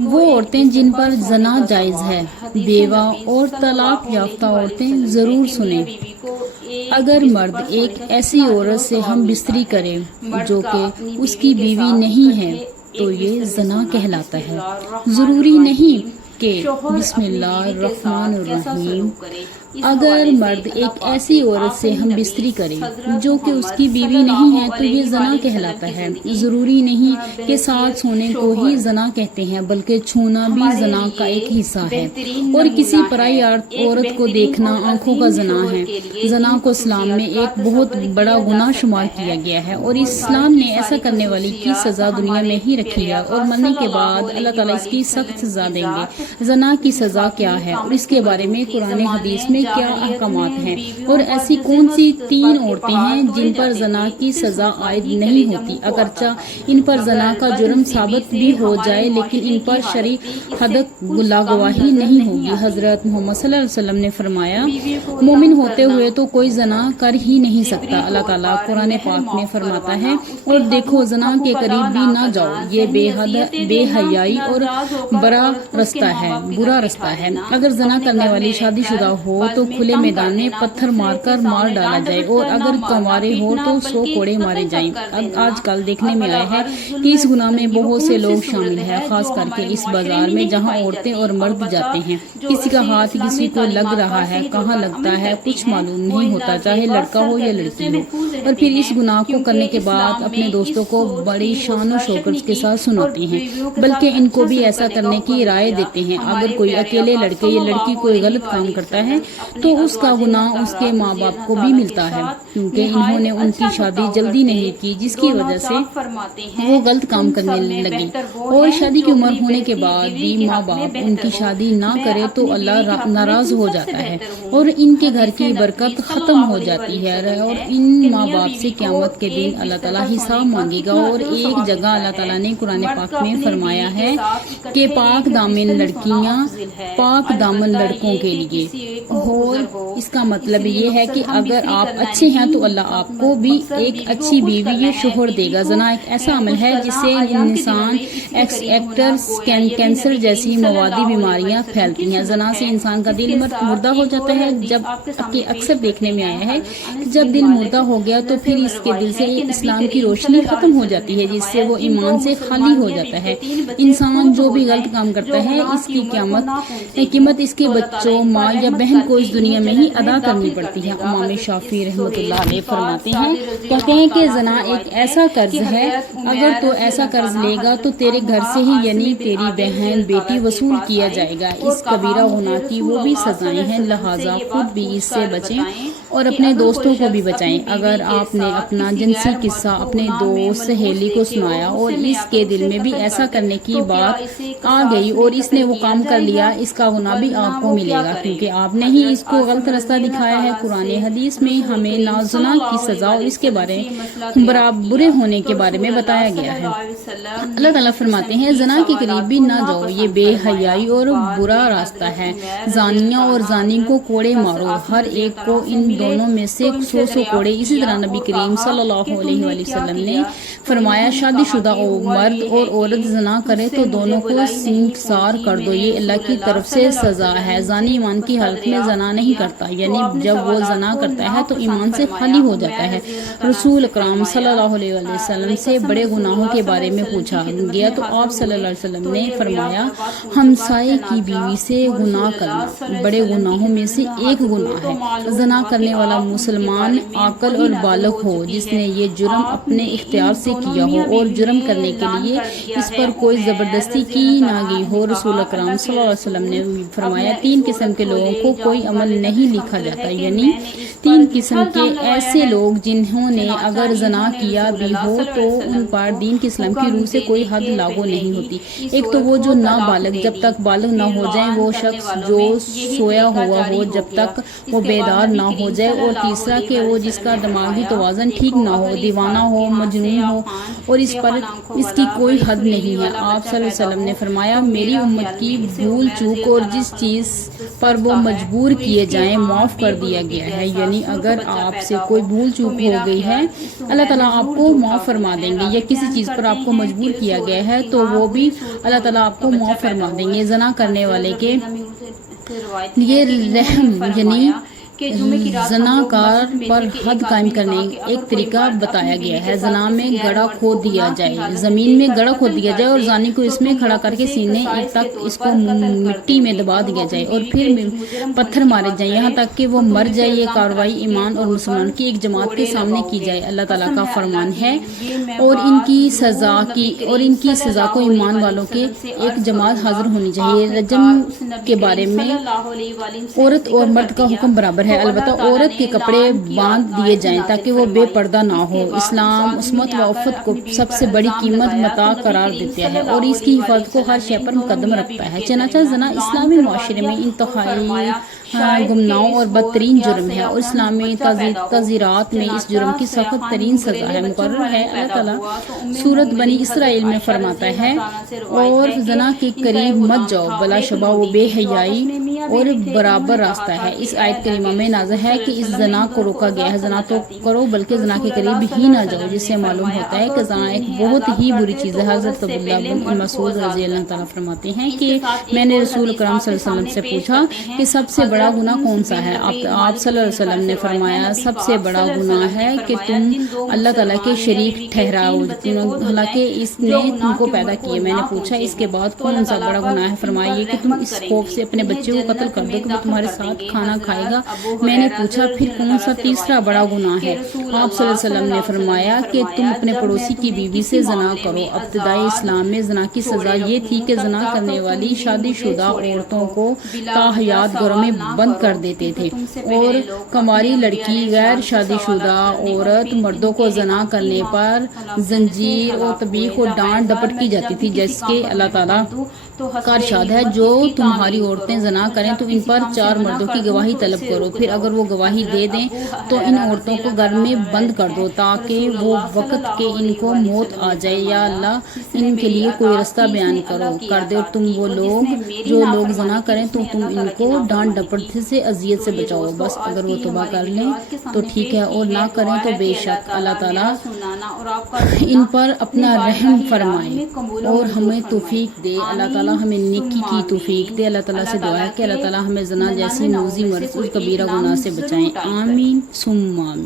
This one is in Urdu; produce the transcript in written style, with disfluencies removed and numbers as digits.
وہ عورتیں جن پر زنا جائز ہے، بیوہ اور طلاق یافتہ عورتیں ضرور سنیں۔ اگر مرد ایک ایسی عورت سے ہم بستری کرے جو کہ اس کی بیوی نہیں ہے تو یہ زنا کہلاتا ہے۔ ضروری نہیں کہ بسم اللہ الرحمن الرحیم۔ اگر مرد ایک ایسی عورت سے ہم بستری کرے جو کہ اس کی بیوی نہیں ہے تو یہ زنا کہلاتا ہے۔ ضروری نہیں کہ ساتھ سونے کو ہی زنا کہتے ہیں، بلکہ چھونا بھی زنا کا ایک حصہ ہے، اور کسی پرائی عورت کو دیکھنا آنکھوں کا زنا ہے۔ زنا کو اسلام میں ایک بہت بڑا گناہ شمار کیا گیا ہے، اور اسلام نے ایسا کرنے والی کی سزا دنیا میں ہی رکھی ہے، اور مرنے کے بعد اللہ تعالیٰ اس کی سخت سزا دیں گے۔ زنا کی سزا کیا ہے اور اس کے بارے میں قرآن حدیث میں کیا احکامات ہیں، اور ایسی کون سی 3 عورتیں ہیں جن پر زنا کی سزا عائد نہیں ہوتی، اگرچہ ان پر زنا کا جرم ثابت بھی ہو جائے لیکن ان پر شرعی حد گواہی نہیں ہوگی۔ حضرت محمد صلی اللہ علیہ وسلم نے فرمایا، مومن ہوتے ہوئے تو کوئی زنا کر ہی نہیں سکتا۔ اللہ تعالیٰ قرآن پاک میں فرماتا ہے، اور دیکھو زنا کے قریب بھی نہ جاؤ، یہ بے حیائی اور برا رستہ ہے۔ اگر زنا کرنے والی شادی شدہ ہو تو کھلے میدان میں پتھر مار کر مار ڈالا جائے، اور اگر کنوارے ہو تو 100 کوڑے مارے جائیں۔ آج کل دیکھنے میں آیا ہے کہ اس گناہ میں بہت سے لوگ شامل ہیں، خاص کر کے اس بازار میں جہاں عورتیں اور مرد جاتے ہیں۔ کسی کا ہاتھ کسی کو لگ رہا ہے، کہاں لگتا ہے کچھ معلوم نہیں ہوتا، چاہے لڑکا ہو یا لڑکی ہو، اور پھر اس گناہ کو کرنے کے بعد اپنے دوستوں کو بڑی شان و شوکت کے ساتھ سناتے ہیں، بلکہ ان کو بھی ایسا کرنے کی رائے دیتے ہیں۔ اگر کوئی اکیلے لڑکے یا لڑکی کوئی غلط کام کرتا ہے تو اس کا گناہ اس کے ماں باپ کو بھی ملتا ہے، کیونکہ انہوں نے ان کی شادی جلدی نہیں کی، جس کی وجہ سے وہ غلط کام کرنے لگے، اور شادی کی عمر ہونے کے بعد بھی ماں باپ ان کی شادی نہ کرے تو اللہ ناراض ہو جاتا ہے اور ان کے گھر کی برکت ختم ہو جاتی ہے، اور ان ماں باپ سے قیامت کے دن اللہ تعالیٰ حساب مانگے گا۔ اور ایک جگہ اللہ تعالیٰ نے قرآن پاک میں فرمایا ہے کہ پاک دامن لڑکیاں پاک دامن لڑکوں کے لیے، اور اس کا مطلب یہ ہے کہ اگر آپ اچھے ہیں تو اللہ آپ کو بھی ایک اچھی بیوی یا شوہر دے گا۔ زنا ایک ایسا عمل ہے جس سے انسان کینسر جیسی موادی بیماریاں پھیلتی ہیں۔ زنا سے انسان کا دل مردہ ہو جاتا ہے، جب کہ اکثر دیکھنے میں آیا ہے کہ جب دل مردہ ہو گیا تو پھر اس کے دل سے اسلام کی روشنی ختم ہو جاتی ہے، جس سے وہ ایمان سے خالی ہو جاتا ہے۔ انسان جو بھی غلط کام کرتا ہے اس کی قیمت اس کے بچوں، ماں یا بہن کو اس دنیا میں ہی ادا کرنی پڑتی ہے۔ امام شافعی رحمۃ اللہ علیہ فرماتے ہیں، کہتے ہیں کہ زنا ایک ایسا قرض ہے، اگر تو ایسا قرض لے گا تو تیرے گھر سے ہی یعنی تیری بہن بیٹی وصول کیا جائے گا۔ اس کبیرہ گناہ کی وہ بھی سزائیں ہیں، لہٰذا خود بھی اس سے بچیں اور اپنے دوستوں کو بھی بچائیں۔ اگر آپ نے اپنا جنسی قصہ اپنے دوست سہیلی کو سنایا اور اس کے دل میں بھی ایسا کرنے کی بات آ گئی اور اس نے وہ کام کر لیا، اس کا گناہ بھی آپ کو ملے گا، کیونکہ آپ نے ہی اس کو غلط راستہ دکھایا ہے۔ قرآن حدیث میں ہمیں زنا کی سزا اور اس کے بارے برے ہونے کے بارے میں بتایا گیا ہے۔ اللہ تعالیٰ فرماتے ہیں، زنا کے قریب بھی نہ جاؤ، یہ بے حیائی اور برا راستہ ہے۔ زانیہ اور زانی کو کوڑے مارو، ہر ایک کو ان دونوں میں سے 100 کوڑے۔ اسی طرح نبی کریم صلی اللہ علیہ وآلہ وسلم نے فرمایا، شادی شدہ مرد اور عورت زنا کرے تو دونوں کو سنگسار کر دو، یہ اللہ کی طرف سے سزا ہے۔ زانی ایمان کی حالت میں زنا نہیں کرتا، یعنی جب وہ زنا کرتا ہے تو ایمان سے خالی ہو جاتا ہے۔ رسول اکرم صلی اللہ علیہ وآلہ وسلم سے بڑے گناہوں کے بارے میں پوچھا گیا تو آپ صلی اللہ علیہ وسلم نے فرمایا، ہمسائے کی بیوی سے گناہ کرنا بڑے گناہوں میں سے ایک گناہ ہے۔ زنا کرنے والا مسلمان عاقل اور بالغ ہو، جس نے یہ جرم اپنے اختیار سے کیا ہو اور جرم کرنے کے لیے اس پر کوئی زبردستی کی نہ گئی ہو۔ رسول اکرم صلی اللہ علیہ وسلم نے فرمایا، 3 قسم کے لوگوں کو کوئی عمل نہیں لکھا جاتا، یعنی 3 قسم کے ایسے لوگ جنہوں نے اگر زنا کیا بھی ہو تو ان پر دین کے اسلام کی روح سے کوئی حد لاگو نہیں ہوتی۔ ایک تو وہ جو نابالغ، جب تک بالغ نہ ہو جائیں، وہ شخص جو سویا ہوا ہو جب تک وہ بیدار نہ ہو جائے، اور تیسرا کہ وہ جس کا دماغی توازن ٹھیک نہ ہو، دیوانہ ہو، مجنون ہو، اور اس پر اس کی کوئی حد نہیں ہے۔ آپ صلی اللہ علیہ وسلم نے فرمایا، میری امت کی بھول چوک اور جس چیز پر وہ مجبور کیے جائیں معاف کر دیا گیا ہے، یعنی یعنی اگر آپ سے کوئی بھول چوک ہو گئی ہے اللہ تعالیٰ آپ کو معاف فرما دیں گے، یا کسی چیز پر آپ کو مجبور کیا گیا ہے تو وہ بھی اللہ تعالیٰ آپ کو معاف فرما دیں گے۔ زنا کرنے والے کے یہ رحم یعنی زناکار پر حد قائم کرنے ایک طریقہ بتایا گیا ہے۔ زنا میں گڑھا کھود دیا جائے، زمین میں گڑھا کھود دیا جائے اور زانی کو اس میں کھڑا کر کے سینے تک اس کو مٹی میں دبا دیا جائے اور پھر پتھر مارے جائیں یہاں تک کہ وہ مر جائے۔ یہ کارروائی ایمان اور مسلمان کی ایک جماعت کے سامنے کی جائے، اللہ تعالیٰ کا فرمان ہے، اور ان کی سزا کو ایمان والوں کے ایک جماعت حاضر ہونی چاہیے۔ رجم کے بارے میں عورت اور مرد کا حکم برابر ہے، البتہ عورت کے کپڑے باندھ دیے جائیں تاکہ وہ بے پردہ نہ ہو۔ اسلام عصمت و عفت کو سب سے بڑی قیمت متاع قرار دیتا ہے اور اس کی حفاظت کو ہر شے پر مقدم رکھتا ہے۔ چنانچہ زنا اسلامی معاشرے میں انتہائی گمناؤ اور بدترین جرم ہے اور اسلامی تعزیرات میں اس جرم کی سخت ترین سزا ہے مقرر ہے۔ اللہ تعالیٰ سورۃ بنی اسرائیل میں فرماتا ہے، اور زنا کے قریب مت جاؤ، بلا شبہ وہ بے حیائی اور برابر راستہ ہے۔ اس آیت کریمہ میں نازل ہے کہ اس زنا کو روکا گیا ہے، زنا تو کرو بلکہ زنا کے قریب ہی نہ جاؤ، جس سے معلوم ہوتا ہے کہ زنا ایک بہت ہی بری چیز ہے۔ حضرت عبداللہ بن مسعود رضی اللہ تعالیٰ فرماتے ہیں کہ میں نے رسول اکرم صلی اللہ علیہ وسلم سے پوچھا کہ سب سے بڑا گناہ کون سا ہے؟ آپ صلی اللہ علیہ وسلم نے فرمایا سب سے بڑا گناہ ہے کہ تم اللہ تعالیٰ کے شریک ٹھہراؤ، حالانکہ اس نے تم کو پیدا کیا۔ میں نے پوچھا اس کے بعد کون سا بڑا گناہ ہے؟ فرمایا یہ کہ تم اس خوف سے اپنے بچے کو قتل کر دو کہ وہ تمہارے ساتھ کھانا کھائے گا۔ میں نے پوچھا پھر کون سا تیسرا بڑا گناہ ہے؟ آپ صلی اللہ علیہ وسلم نے فرمایا کہ تم اپنے پڑوسی کی بیوی سے زنا کرو۔ ابتدائی اسلام میں زنا کی سزا یہ تھی کہ زنا کرنے والی شادی شدہ عورتوں کو تاحیات گھروں میں بند کر دیتے تھے، اور کنواری لڑکی غیر شادی شدہ عورت مردوں کو زنا کرنے پر زنجیر اور طبیق اور ڈانٹ ڈپٹ کی جاتی تھی، جیسے کہ اللہ تعالیٰ کا ارشاد ہے جو تمہاری عورتیں زنا کریں تو ان پر 4 مردوں کی گواہی طلب کرو، پھر اگر وہ گواہی دے دیں تو ان عورتوں کو گھر میں بند کر دو تاکہ وہ وقت کے ان کو موت آ جائے، یا اللہ ان کے لیے کوئی رستہ بیان کر دے، اور تم وہ لوگ جو لوگ زنا کریں تو تم ان کو ڈانٹ ڈپٹ سے اذیت سے بچاؤ، بس اگر وہ توبہ کر لیں تو ٹھیک ہے اور نہ کریں تو بے شک اللہ تعالیٰ ان پر اپنا رحم فرمائے اور ہمیں توفیق دے۔ اللہ تعالیٰ ہمیں نیکی کی توفیق دے۔ اللہ تعالیٰ سے دعا ہے کہ اللہ تعالیٰ ہمیں زنا جیسی موذی مرض اور کبیرہ گناہ سے بچائیں، آمین ثم آمین۔